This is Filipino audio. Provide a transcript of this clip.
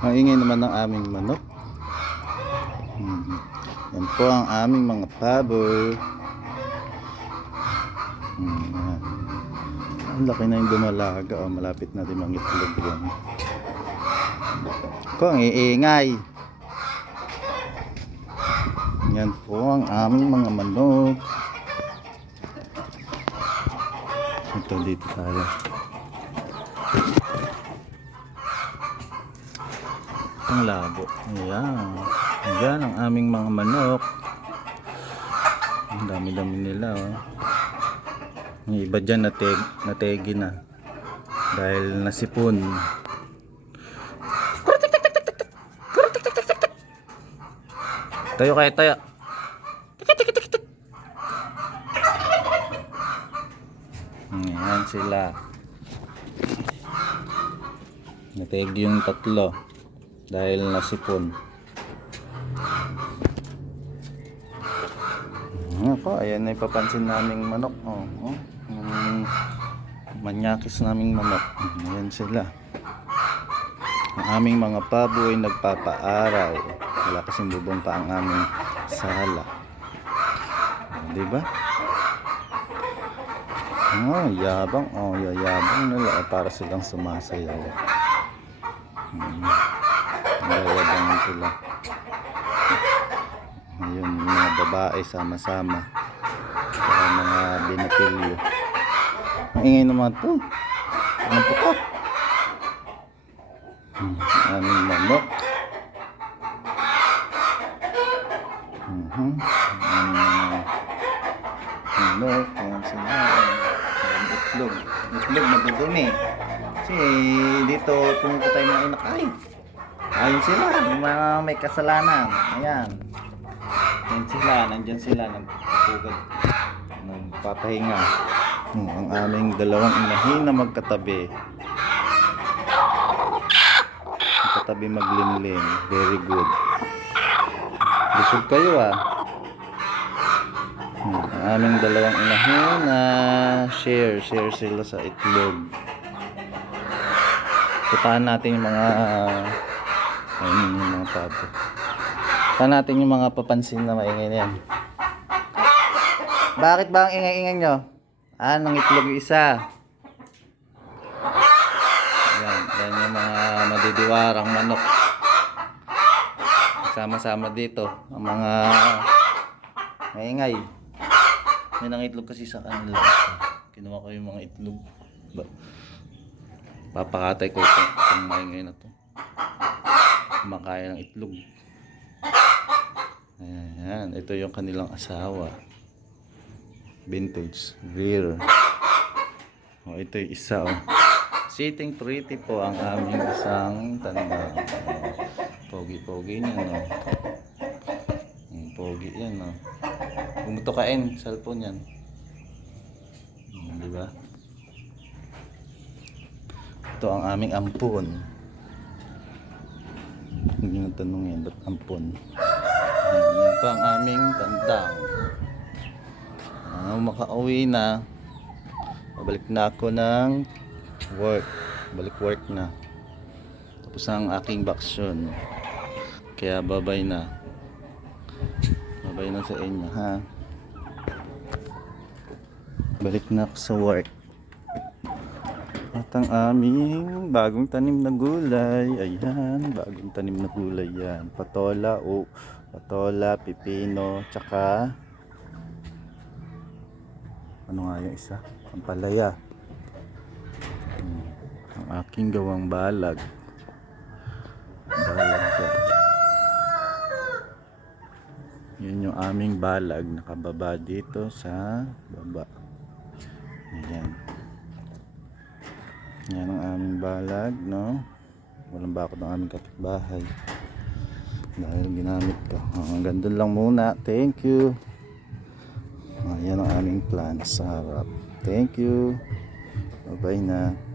Ang ingay naman ng aming manok. Hmm. Yan po ang aming mga pabo. Hmm. Ang laki na yung dumalaga. Oh, malapit na din ang itlog yan. Ko, ang iingay. Yan po ang aming mga manok. Ito dito tayo. Ang labo. Ayan. Ayan ang aming mga manok. Ang dami-dami nila. Oh. Yung iba dyan nateg, nategi na. Dahil nasipon. Tayo kaya tayo. Ayan sila. Nategi yung tatlo. Dahil nasipon. Ako, ayan na ipapansin naming manok. Oh, oh. Yung manyakis naming manok. Ayan sila. Ang aming mga pabo ay nagpapaaraw. Wala kasing bubong pa ang aming sala. Di ba? Oh, yabang. Oh, yayabang nila. Para silang sumasayaw. Hmm. Yayabang sila. Ayun, mga babae sama-sama. Saka mga binatilyo. Ang ingay naman to. Ano po ka? Hmm, aming manok. Mhm. Ang mga manok. Ayan sila. Itlog. Itlog madudumi. Kasi dito pumunta tayo mga inak. Ay! Ayun sila. Yung mga may kasalanan. Ayan. Yan sila, nandyan sila, nagpupugad, nagpapahinga. Hmm, ang aming dalawang inahin na magkatabi. Magkatabi maglimlim. Very good. Busog kayo ah. Hmm, ang aming dalawang inahin na share, share sila sa itlog. Putahan natin yung mga ayun yung mga pabo. Saan natin yung mga papansin na maingay na yan? Bakit ba ang ingay-ingay nyo? Ah, nang itlog yung isa. Yan, yan yung mga madidiwarang manok. Sama-sama dito. Ang mga maingay. May nang itlog kasi sa kanila. Kinuha ko yung mga itlog. Ba Papakatay ko itong maingay na to. Kumakain ng itlog. Ayan, ito yung kanilang asawa. Vintage, rare. Oh, ito yung isa oh. Sitting pretty po ang aming isang tanda. Pogi-pogi niya no. Pogi yan no. Bumuto kain, cellphone yan. Di ba? Ito ang aming ampon. Hindi na tanong yan, ba't ampon? Yan pa ang aming tandang. Ah, makauwi na. Babalik na ako ng work. Balik work na. Tapos ang aking baksyon. Kaya babay na. Babay na sa inyo ha. Balik na ako sa work. Ang aming bagong tanim na gulay. Ayan, bagong tanim na gulay yan. Patola o patola, pipino, tsaka ano nga yung isa? Ang palaya. Hmm, Ang aking gawang balag. Balag. Yun yung aming balag. Nakababa dito sa baba. Ayan. Yan ang aming balag, no? Walang bakod ng aming kapitbahay. Dahil ginamit ko. Ah, Hanggang doon lang muna. Thank you. Ayan ang aming plan sa harap. Thank you. Bye-bye na.